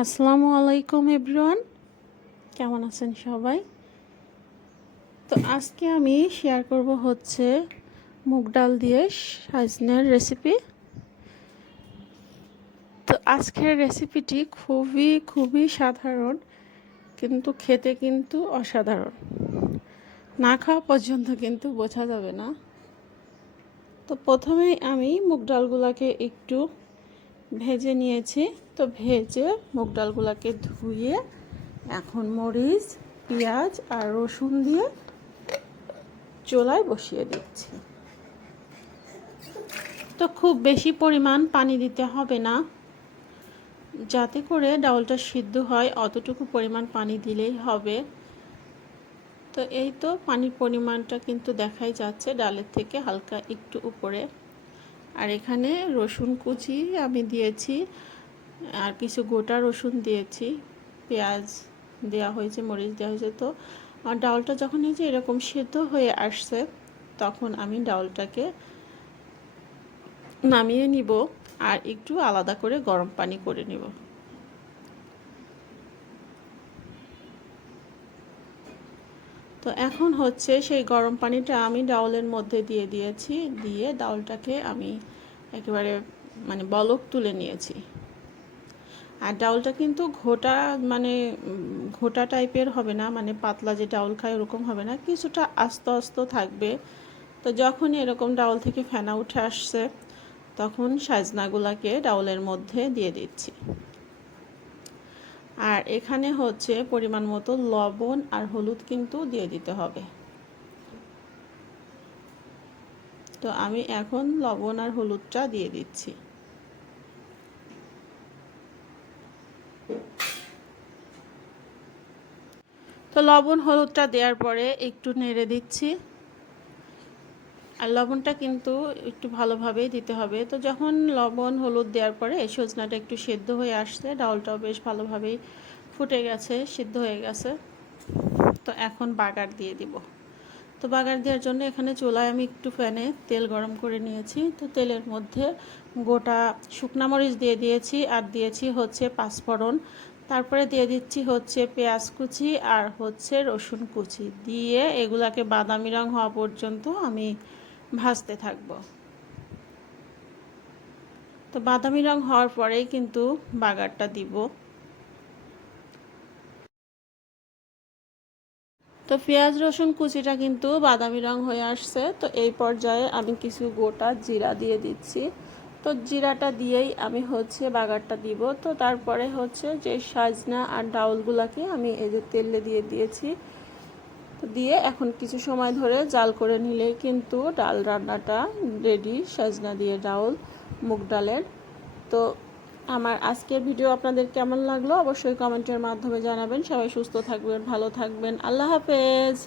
আসসালামু আলাইকুম এভরিওয়ান, কেমন আছেন সবাই? তো আজকে আমি শেয়ার করব হচ্ছে মুগ ডাল দিয়ে সাজনের রেসিপি। তো আজকের রেসিপিটি খুবই সাধারণ, কিন্তু খেতে কিন্তু অসাধারণ। না খাওয়া পর্যন্ত কিন্তু বোঝা যাবে না। তো প্রথমেই আমি মুগ ডালগুলোকে একটু ভেজে নিয়েছি। তো ভেজে মুগ ডালগুলোকে ধুয়ে এখন মরিচ, পেঁয়াজ আর রসুন দিয়ে চুলায় বসিয়ে দিচ্ছি। তো খুব বেশি পরিমাণ পানি দিতে হবে না, যাতে করে ডাউলটা সিদ্ধ হয় অতটুকু পরিমাণ পানি দিলেই হবে। তো এই তো পানির পরিমাণটা কিন্তু দেখাই যাচ্ছে ডালের থেকে হালকা একটু উপরে। আর এখানে রসুন কুচি আমি দিয়েছি, আর কিছু গোটা রসুন দিয়েছি, পেঁয়াজ দেওয়া হয়েছে, মরিচ দেওয়া হয়েছে। তো ডাউলটা যখন এই যে এরকম সিদ্ধ হয়ে আসছে, তখন আমি ডাউলটাকে নামিয়ে নিব আর একটু আলাদা করে গরম পানি করে নিব। তো এখন হচ্ছে সেই গরম পানিটা আমি ডাউলের মধ্যে দিয়ে দিয়েছি, দিয়ে ডাউলটাকে আমি একেবারে বলক তুলে নিয়েছি। আর ডাউলটা কিন্তু ঘোটা টাইপের হবে না, পাতলা যে ডাউল খায় ওরকম হবে না, কিছুটা আস্ত আস্ত থাকবে। তো যখনই এরকম ডাউল থেকে ফেনা উঠে আসছে, তখন সাজনাগুলাকে ডাউলের মধ্যে দিয়ে দিচ্ছি। আর এখানে হচ্ছে পরিমাণ মতো লবণ আর হলুদ কিন্তু দিয়ে দিতে হবে। তো আমি এখন লবণ আর হলুদটা দিয়ে দিচ্ছি। তো লবণ হলুদটা দেওয়ার পরে একটু নেড়ে দিচ্ছি। আর লবণটা কিন্তু একটু ভালোভাবেই দিতে হবে। তো যখন লবণ হলুদ দেওয়ার পরে সজনাটা একটু সেদ্ধ হয়ে আসছে, ডাউলটাও বেশ ভালোভাবেই ফুটে গেছে, সিদ্ধ হয়ে গেছে। তো এখন বাগার দিয়ে দিব। তো বাগার দেওয়ার জন্য এখানে চুলায় আমি একটু প্যানে তেল গরম করে নিয়েছি। তো তেলের মধ্যে গোটা শুকনা মরিচ দিয়ে দিয়েছি, আর দিয়েছি হচ্ছে পাঁচফোড়ন। তারপরে দিয়ে দিচ্ছি হচ্ছে পেঁয়াজ কুচি আর হচ্ছে রসুন কুচি, দিয়ে এগুলাকে বাদামি রং হওয়া পর্যন্ত আমি ভাজতে থাকব। তো বাদামি রং হওয়ার পরেই কিন্তু বাগারটা দিব। তো পেঁয়াজ রসুন কুচিটা কিন্তু বাদামি রং হয়ে আসছে। তো এই পর্যায়ে আমি কিছু গোটা জিরা দিয়ে দিচ্ছি। তো জিরাটা দিয়েই আমি হচ্ছে বাগারটা দিব। তো তারপরে হচ্ছে যে সাজনা আর ডাউলগুলোকে আমি এই যে তেলে দিয়ে দিয়েছি। তো দিয়ে এখন কিছু সময় ধরে জাল করে নিলেই কিন্তু ডাল রান্নাটা রেডি, সাজনা দিয়ে ডাউল মুগ ডালের। তো আমার আজকের ভিডিও আপনাদের কেমন লাগলো অবশ্যই কমেন্টের মাধ্যমে জানাবেন। সবাই সুস্থ থাকবেন, ভালো থাকবেন। আল্লাহ হাফেজ।